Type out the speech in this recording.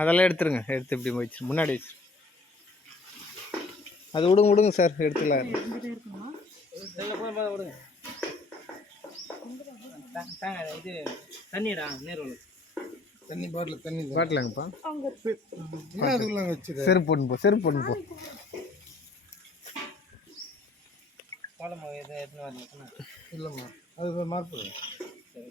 அதெல்லாம் எடுத்துருங்க, எடுத்து இப்படி வச்சு முன்னாடி வச்சு அது விடுங்க விடுங்க சார், எடுத்துக்கலாம். இது தண்ணீரா நீர் தண்ணி பாட்டில் தண்ணி பாட்டிலாங்கப்பா அதுக்குலாம் வச்சு செருப்பு போடணும் போ, செருப்பு போடணும் போ. கோலமா இது எடுத்துன்னு வரல இல்லைம்மா அது மார்ப்பு. சரி